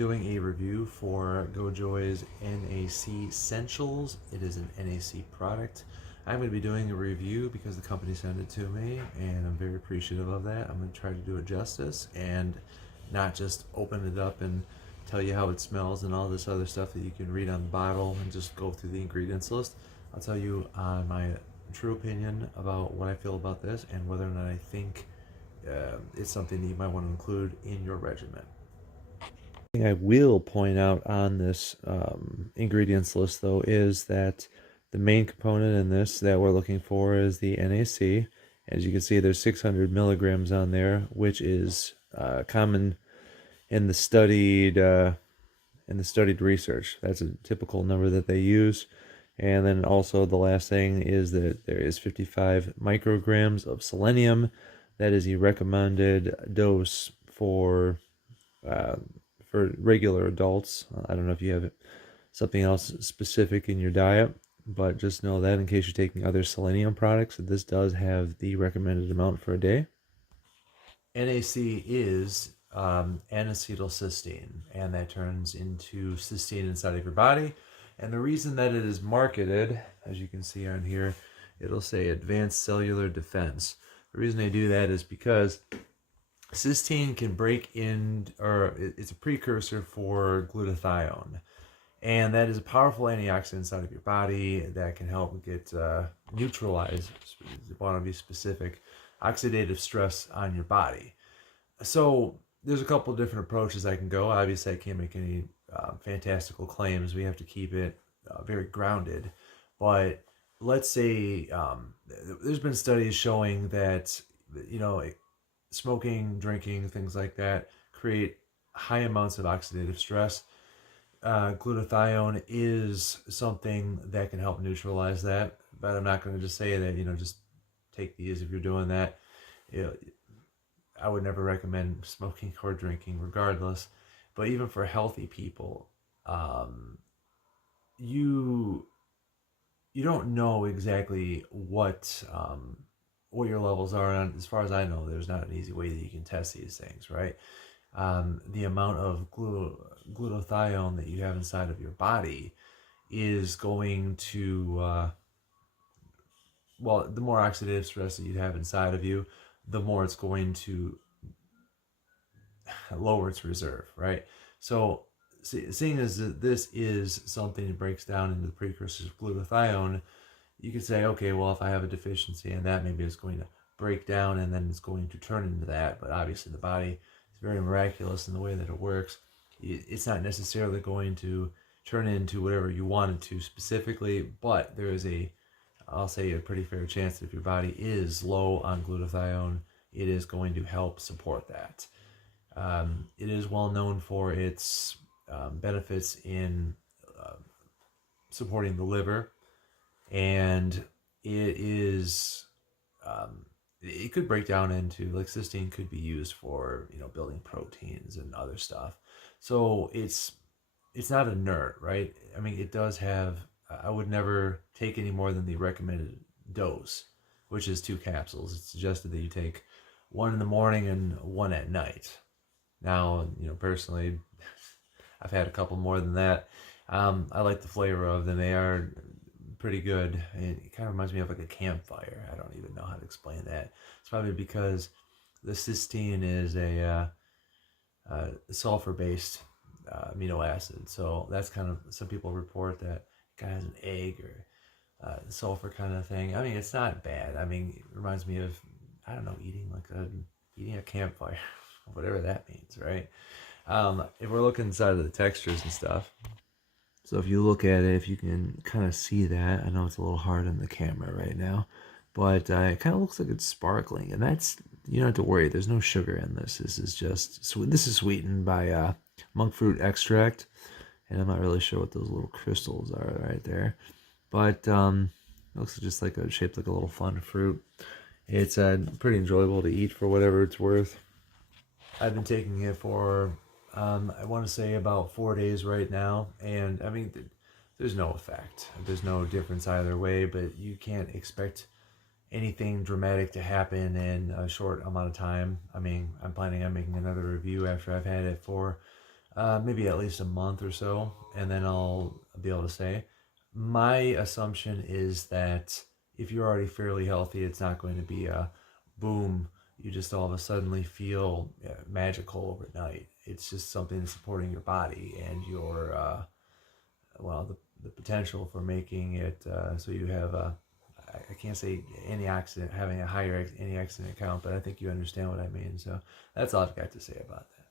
doing a review for GOJOY's NACsentials. It is an NAC product. I'm going to be doing a review because the company sent it to me, and I'm very appreciative of that. I'm going to try to do it justice and not just open it up and tell you how it smells and all this other stuff that you can read on the bottle and just go through the ingredients list. I'll tell you my true opinion about what I feel about this and whether or not I think it's something that you might want to include in your regimen. Thing I will point out on this ingredients list, though, is that the main component in this that we're looking for is the NAC. As you can see, there's 600 milligrams on there, which is common in the studied research. That's a typical number that they use. And then also the last thing is that there is 55 micrograms of selenium. That is the recommended dose for regular adults. I don't know if you have something else specific in your diet, but just know that in case you're taking other selenium products, this does have the recommended amount for a day. NAC is N-Acetyl and that turns into cysteine inside of your body. And the reason that it is marketed, as you can see on here, it'll say advanced cellular defense. The reason they do that is because cysteine can break in, or it's a precursor for glutathione. And that is a powerful antioxidant inside of your body that can help get neutralize, I want to be specific, oxidative stress on your body. So there's a couple of different approaches I can go. Obviously, I can't make any fantastical claims. We have to keep it very grounded. But let's say there's been studies showing that, smoking, drinking, things like that create high amounts of oxidative stress. Glutathione is something that can help neutralize that, but I'm not going to just say that, just take these if you're doing that. I would never recommend smoking or drinking regardless, but even for healthy people, you don't know exactly what your levels are. And as far as I know, there's not an easy way that you can test these things, right? The amount of glutathione that you have inside of your body is going to, the more oxidative stress that you have inside of you, the more it's going to lower its reserve, right? So seeing as this is something that breaks down into the precursors of glutathione, you could say, okay, well, if I have a deficiency in that, maybe it's going to break down and then it's going to turn into that. But obviously the body is very miraculous in the way that it works. It's not necessarily going to turn into whatever you want it to specifically, but there is I'll say a pretty fair chance that if your body is low on glutathione, it is going to help support that. It is well known for its benefits in supporting the liver, and it is it could break down into, like, cysteine could be used for building proteins and other stuff. So it's not inert, right? I mean, it does have. I would never take any more than the recommended dose, which is 2 capsules. It's suggested that you take 1 in the morning and 1 at night. Now, personally, I've had a couple more than that. I like the flavor of them. They are pretty good. It kind of reminds me of like a campfire. I don't even know how to explain that. It's probably because the cysteine is a sulfur-based amino acid. So that's kind of, some people report that it has an egg or sulfur kind of thing. I mean, it's not bad. I mean, it reminds me of, I don't know, eating a campfire, whatever that means, right? If we're looking inside of the textures and stuff, so if you look at it, if you can kind of see that, I know it's a little hard on the camera right now, but it kind of looks like it's sparkling, and that's, you don't have to worry. There's no sugar in this. This is just this is sweetened by monk fruit extract, and I'm not really sure what those little crystals are right there, but it looks just like shaped like a little fun fruit. It's pretty enjoyable to eat for whatever it's worth. I've been taking it for I want to say about 4 days right now, and I mean, there's no effect. There's no difference either way, but you can't expect anything dramatic to happen in a short amount of time. I mean, I'm planning on making another review after I've had it for maybe at least a month or so, and then I'll be able to say. My assumption is that if you're already fairly healthy, it's not going to be a boom. You just all of a sudden feel magical overnight. It's just something supporting your body and your the potential for making it so you have a, I can't say antioxidant, having a higher antioxidant count, but I think you understand what I mean. So that's all I've got to say about that.